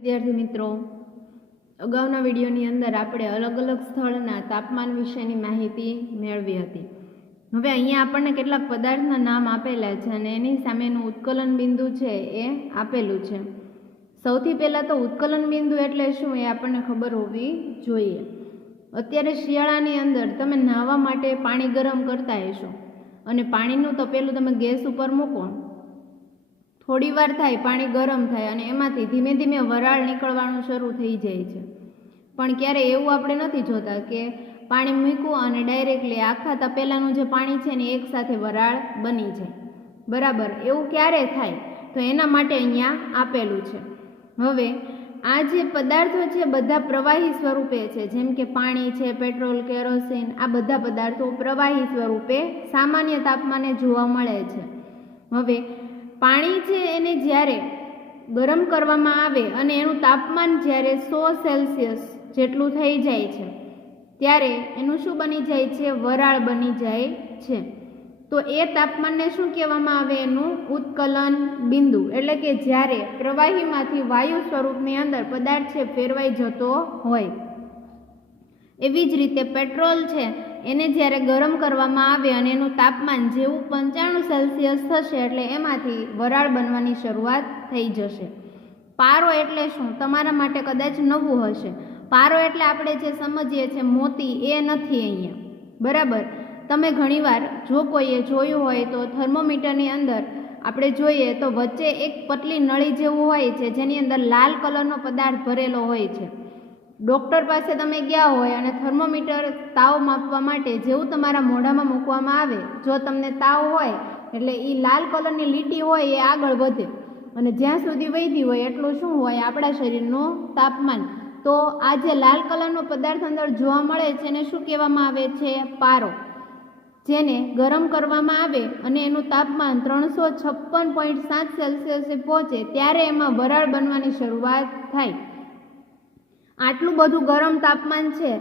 વિદ્યાર્થી મિત્રો, અગાઉના વિડીયોની અંદર આપણે અલગ અલગ સ્થળના તાપમાન વિશેની માહિતી મેળવી હતી. હવે અહીંયા આપણને કેટલાક પદાર્થના નામ આપેલા છે અને એની સામેનું ઉત્કલન બિંદુ છે એ આપેલું છે. સૌથી પહેલાં તો ઉત્કલન બિંદુ એટલે શું એ આપણને ખબર હોવી જોઈએ. અત્યારે શિયાળાની અંદર તમે નાહવા માટે પાણી ગરમ કરતા હશો અને પાણીનું તપેલું તમે ગેસ ઉપર મૂકો. થોડી વાર થાય, પાણી ગરમ થાય અને એમાંથી ધીમે ધીમે વરાળ નીકળવાનું શરૂ થઈ જાય છે. પણ ક્યારે એવું આપણે નથી જોતા કે પાણી મૂક્યું અને ડાયરેક્ટલી આખા તપેલાનું જે પાણી છે ને એકસાથે વરાળ બની જાય. બરાબર, એવું ક્યારે થાય? તો એના માટે અહીંયા આપેલું છે. હવે, આ જે પદાર્થો છે બધા પ્રવાહી સ્વરૂપે છે, જેમ કે પાણી છે, પેટ્રોલ, કેરોસીન, આ બધા પદાર્થો પ્રવાહી સ્વરૂપે સામાન્ય તાપમાને જોવા મળે છે. હવે પાણી છે એને જ્યારે ગરમ કરવામાં આવે અને એનું તાપમાન જ્યારે સો સેલ્સિયસ જેટલું થઈ જાય છે, ત્યારે એનું શું બની જાય છે? વરાળ બની જાય છે. તો એ તાપમાનને શું કહેવામાં આવે? એનું ઉત્કલન બિંદુ. એટલે કે જ્યારે પ્રવાહીમાંથી વાયુ સ્વરૂપની અંદર પદાર્થ છે ફેરવાઈ જતો હોય. એવી જ રીતે પેટ્રોલ છે એને જ્યારે ગરમ કરવામાં આવે અને એનું તાપમાન જેવું પંચાણું સેલ્સિયસ થશે એટલે એમાંથી વરાળ બનવાની શરૂઆત થઈ જશે. પારો એટલે શું? તમારા માટે કદાચ નવું હશે. પારો એટલે આપણે જે સમજીએ છીએ મોતી, એ નથી અહીંયા. બરાબર? તમે ઘણીવાર જો કોઈએ જોયું હોય તો થર્મોમીટરની અંદર આપણે જોઈએ તો વચ્ચે એક પતલી નળી જેવું હોય છે, જેની અંદર લાલ કલરનો પદાર્થ ભરેલો હોય છે. ડૉક્ટર પાસે તમે ગયા હોય અને થર્મોમીટર તાવ માપવા માટે જેવું તમારા મોઢામાં મૂકવામાં આવે, જો તમને તાવ હોય, એટલે એ લાલ કલરની લીટી હોય, એ આગળ વધે. અને જ્યાં સુધી વધી હોય, એટલું શું હોય, આપણા શરીરનું તાપમાન. તો આ જે લાલ કલરનો પદાર્થ અંદર જોવા મળે છે એને શું કહેવામાં આવે છે? પારો. જેને ગરમ કરવામાં આવે અને એનું તાપમાન ત્રણસો છપ્પન પોઈન્ટ સાત સેલ્સિયસે પહોંચે, ત્યારે એમાં વરાળ બનવાની શરૂઆત થાય. આટલું બધું ગરમ તાપમાન છે,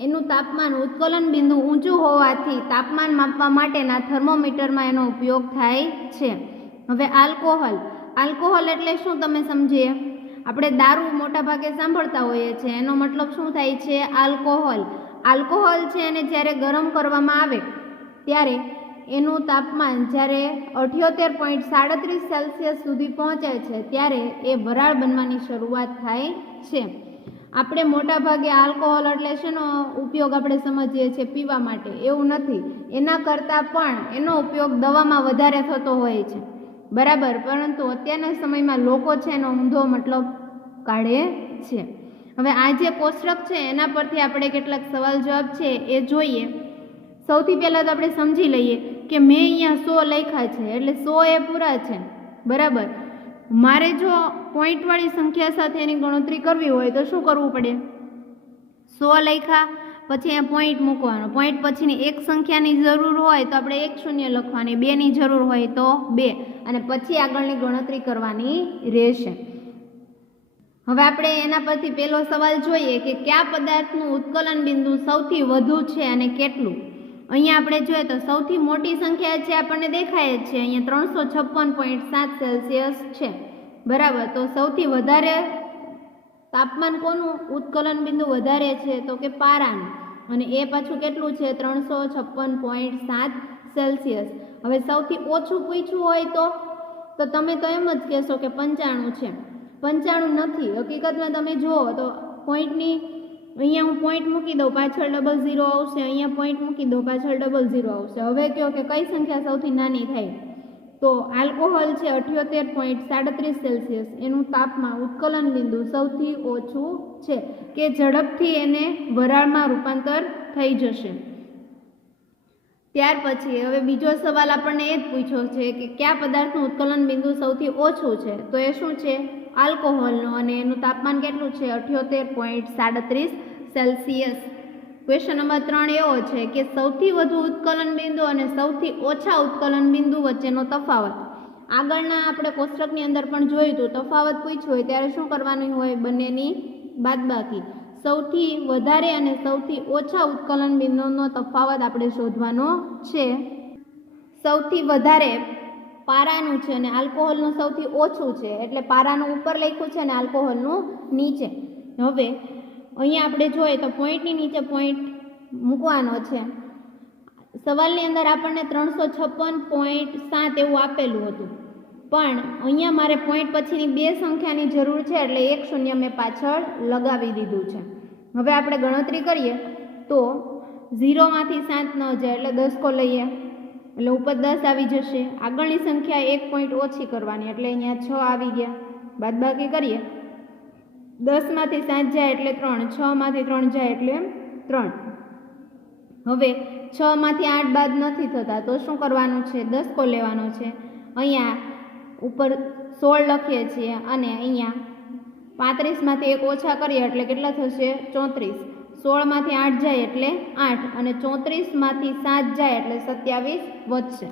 એનું તાપમાન ઉત્કલન બિંદુ ઊંચું હોવાથી તાપમાન માપવા માટેના થર્મોમીટરમાં એનો ઉપયોગ થાય છે. હવે આલ્કોહોલ. આલ્કોહોલ એટલે શું તમે સમજીએ? આપણે દારૂ મોટા ભાગે સાંભળતા હોઈએ છીએ. એનો મતલબ શું થાય છે? આલ્કોહોલ. આલ્કોહોલ છે એને જ્યારે ગરમ કરવામાં આવે, ત્યારે એનું તાપમાન જ્યારે અઠ્યોતેર પોઈન્ટ સાડત્રીસ સેલ્સિયસ સુધી પહોંચે છે, ત્યારે એ વરાળ બનવાની શરૂઆત થાય છે. આપણે મોટા ભાગે આલ્કોહોલ એટલે શેનો ઉપયોગ આપણે સમજીએ છીએ? પીવા માટે. એવું નથી. એના કરતાં પણ એનો ઉપયોગ દવામાં વધારે થતો હોય છે. બરાબર? પરંતુ અત્યારના સમયમાં લોકો છે એનો ઊંધો મતલબ કાઢે છે. હવે આ જે કોષ્ટક છે, એના પરથી આપણે કેટલાક સવાલ જવાબ છે એ જોઈએ. સૌથી પહેલાં તો આપણે સમજી લઈએ કે મેં અહીંયા સો લખ્યા છે, એટલે સો એ પૂરા છે. બરાબર? મારે જો પોઈન્ટવાળી સંખ્યા સાથે એની ગણતરી કરવી હોય તો શું કરવું પડે? સો લખ્યા, પછી અહીંયા પોઈન્ટ મૂકવાનો. પોઈન્ટ પછીની એક સંખ્યાની જરૂર હોય તો આપણે એક શૂન્ય લખવાની, બેની જરૂર હોય તો બે. અને પછી આગળની ગણતરી કરવાની રહેશે. હવે આપણે એના પરથી પહેલો સવાલ જોઈએ કે કયા પદાર્થનું ઉત્કલન બિંદુ સૌથી વધુ છે અને કેટલું? અહીંયા આપણે જોઈએ તો સૌથી મોટી સંખ્યા છે આપણને દેખાય જ છે, અહીંયા ત્રણસો છપ્પન પોઈન્ટ સાત સેલ્સિયસ છે. બરાબર, તો સૌથી વધારે તાપમાન કોનું? ઉત્કલન બિંદુ વધારે છે, તો કે પારાનું. અને એ પાછું કેટલું છે? ત્રણસો છપ્પન પોઈન્ટ સાત સેલ્સિયસ. હવે સૌથી ઓછું પૂછ્યું હોય તો તો તમે તો એમ જ કહેશો કે પંચાણું છે. પંચાણું નથી. હકીકતમાં તમે જુઓ તો પોઈન્ટની અહીંયા હું પોઈન્ટ મૂકી દઉં, પાછળ ડબલ ઝીરો આવશે, અહીંયા પોઈન્ટ મૂકી દઉં, પાછળ ડબલ ઝીરો આવશે. હવે કહો કે કઈ સંખ્યા સૌથી નાની થાય? તો આલ્કોહોલ છે અઠ્યોતેર પોઈન્ટ સાડત્રીસ સેલ્સિયસ એનું તાપમાન ઉત્કલન બિંદુ સૌથી ઓછું છે, કે ઝડપથી એને વરાળમાં રૂપાંતર થઈ જશે. ત્યાર પછી હવે બીજો સવાલ આપણને એ જ પૂછ્યો છે કે કયા પદાર્થનું ઉત્કલન બિંદુ સૌથી ઓછું છે? તો એ શું છે? આલ્કોહોલનું અને એનું તાપમાન કેટલું છે? અઠ્યોતેર પોઈન્ટ સાડત્રીસ સેલ્સિયસ. ક્વેશ્ચન નંબર ત્રણ એવો છે કે સૌથી વધુ ઉત્કલન બિંદુ અને સૌથી ઓછા ઉત્કલન બિંદુ વચ્ચેનો તફાવત. આગળના આપણે કોષ્ટકની અંદર પણ જોયું હતું. તફાવત પૂછ્યું હોય ત્યારે શું કરવાનું હોય? બંનેની બાદબાકી. સૌથી વધારે અને સૌથી ઓછા ઉત્કલન બિંદુનો તફાવત આપણે શોધવાનો છે. સૌથી વધારે પારાનું છે અને આલ્કોહોલનું સૌથી ઓછું છે. એટલે પારાનું ઉપર લખ્યું છે અને આલ્કોહોલનું નીચે. હવે અહીંયા આપણે જોઈએ તો પોઈન્ટની નીચે પોઈન્ટ મૂકવાનો છે. સવાલની અંદર આપણને ત્રણસો છપ્પન પોઈન્ટ સાત એવું આપેલું હતું. પણ અહીંયા મારે પોઈન્ટ પછીની બે સંખ્યાની જરૂર છે એટલે એક શૂન્ય મેં પાછળ લગાવી દીધું છે. હવે આપણે ગણતરી કરીએ તો ઝીરોમાંથી સાત ન જાય એટલે દસકો લઈએ. એટલે ઉપર દસ આવી જશે. આગળની સંખ્યા એક પોઈન્ટ ઓછી કરવાની એટલે અહીંયા છ આવી ગયા. બાદબાકી કરીએ. દસમાંથી સાત જાય એટલે ત્રણ, છમાંથી ત્રણ જાય એટલે ત્રણ. હવે છમાંથી આઠ બાદ નથી થતા, તો શું કરવાનું છે? દસકો લેવાનો છે. અહીંયા ઉપર સોળ લખીએ છીએ અને અહીંયા પાંત્રીસમાંથી એક ઓછા કરીએ એટલે કેટલા થશે? ચોત્રીસ. સોળમાંથી આઠ જાય એટલે આઠ અને ચોત્રીસમાંથી સાત જાય એટલે સત્યાવીસ વધશે.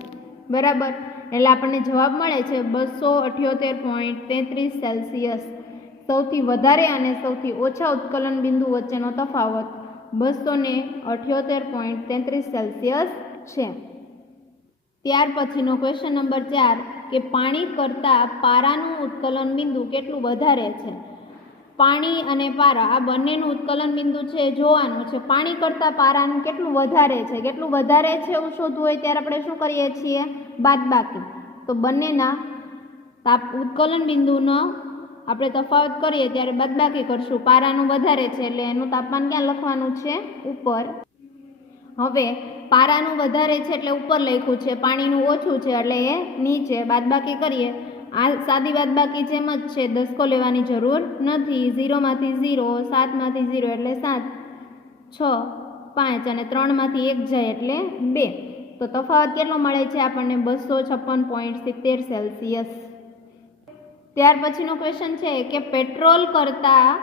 બરાબર? એટલે આપણને જવાબ મળે છે બસો અઠ્યોતેર પોઈન્ટ તેત્રીસ સેલ્સિયસ. સૌથી વધારે અને સૌથી ઓછા ઉત્કલન બિંદુ વચ્ચેનો તફાવત બસો ને અઠ્યોતેર પોઈન્ટ તેત્રીસ સેલ્સિયસ છે. ત્યાર પછીનો ક્વેશ્ચન નંબર ચાર, કે પાણી કરતાં પારાનું ઉત્કલન બિંદુ કેટલું વધારે છે? પાણી અને પારા, આ બંનેનું ઉત્કલન બિંદુ છે, એ જોવાનું છે. પાણી કરતાં પારાનું કેટલું વધારે છે? કેટલું વધારે છે એવું શોધવું હોય ત્યારે આપણે શું કરીએ છીએ? બાદબાકી. તો બંનેના તાપ ઉત્કલન બિંદુનો આપણે તફાવત કરીએ ત્યારે બાદબાકી કરશું. પારાનું વધારે છે એટલે એનું તાપમાન ક્યાં લખવાનું છે? ઉપર. હવે, પારાનું વધારે છે એટલે ઉપર લખ્યું છે. પાણીનું ઓછું છે એટલે એ નીચે. બાદબાકી કરીએ. આ સાદી બાદબાકી જેમ જ છે. દસકો લેવાની જરૂર નથી. ઝીરોમાંથી ઝીરો, સાતમાંથી ઝીરો એટલે સાત. છ, પાંચ અને ત્રણમાંથી એક જાય એટલે બે. તો તફાવત કેટલો મળે છે આપણને? બસો છપ્પન પોઈન્ટ સિત્તેર સેલ્સિયસ. ત્યાર પછીનો ક્વેશ્ચન છે કે પેટ્રોલ કરતાં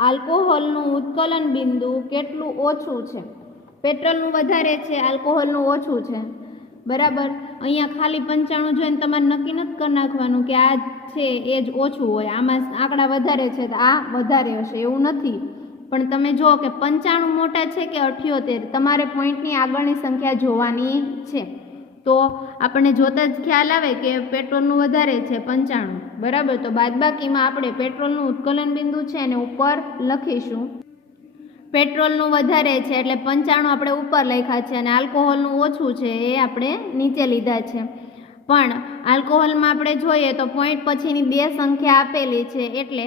આલ્કોહોલનું ઉત્કલન બિંદુ કેટલું ઓછું છે? પેટ્રોલનું વધારે છે આલ્કોહોલનું ઓછું છે. બરાબર? અહીંયા ખાલી પંચાણું જોઈને તમારે નક્કી નથી કરી નાખવાનું કે આ છે એ જ ઓછું હોય. આમાં આંકડા વધારે છે તો આ વધારે હશે. એવું નથી. પણ તમે જુઓ કે પંચાણું મોટા છે કે અઠ્યોતેર? તમારે પોઈન્ટની આગળની સંખ્યા જોવાની છે. તો આપણને જોતાં જ ખ્યાલ આવે કે પેટ્રોલનું વધારે છે પંચાણું. બરાબર, તો બાદબાકીમાં આપણે પેટ્રોલનું ઉત્કલન બિંદુ છે એને ઉપર લખીશું. પેટ્રોલનું વધારે છે એટલે પંચાણું આપણે ઉપર લખ્યા છે અને આલ્કોહોલનું ઓછું છે એ આપણે નીચે લીધા છે. પણ આલ્કોહોલમાં આપણે જોઈએ તો પોઈન્ટ પછીની બે સંખ્યા આપેલી છે એટલે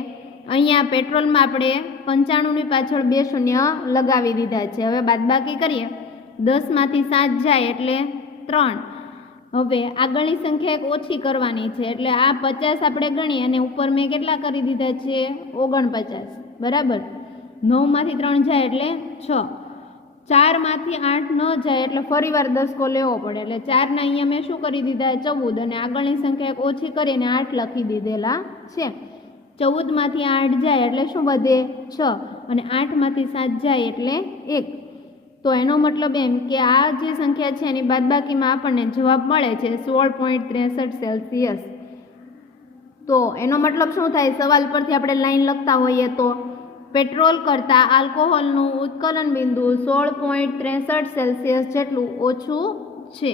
અહીંયા પેટ્રોલમાં આપણે પંચાણુંની પાછળ બે શૂન્ય લગાવી દીધા છે. હવે બાદબાકી કરીએ. દસમાંથી સાત જાય એટલે ત્રણ. હવે આગળની સંખ્યા એક ઓછી કરવાની છે, એટલે આ પચાસ આપણે ગણીએ અને ઉપર મેં કેટલા કરી દીધા છે? ઓગણપચાસ. બરાબર? નવમાંથી ત્રણ જાય એટલે છ. ચારમાંથી આઠ ન જાય એટલે ફરીવાર દસકો લેવો પડે. એટલે ચારના અહીંયા મેં શું કરી દીધા? ચૌદ. અને આગળની સંખ્યા એક ઓછી કરીને આઠ લખી દીધેલા છે. ચૌદમાંથી આઠ જાય એટલે શું વધે? છ. અને આઠમાંથી સાત જાય એટલે એક. તો એનો મતલબ એમ કે આ જે સંખ્યા છે એની બાદબાકીમાં આપણને જવાબ મળે છે સોળ પોઈન્ટ ત્રેસઠ સેલ્સિયસ. તો એનો મતલબ શું થાય? સવાલ પરથી આપણે લાઈન લખતા હોઈએ તો પેટ્રોલ કરતાં આલ્કોહોલનું ઉત્કલન બિંદુ સોળ પોઈન્ટ ત્રેસઠ સેલ્સિયસ જેટલું ઓછું છે.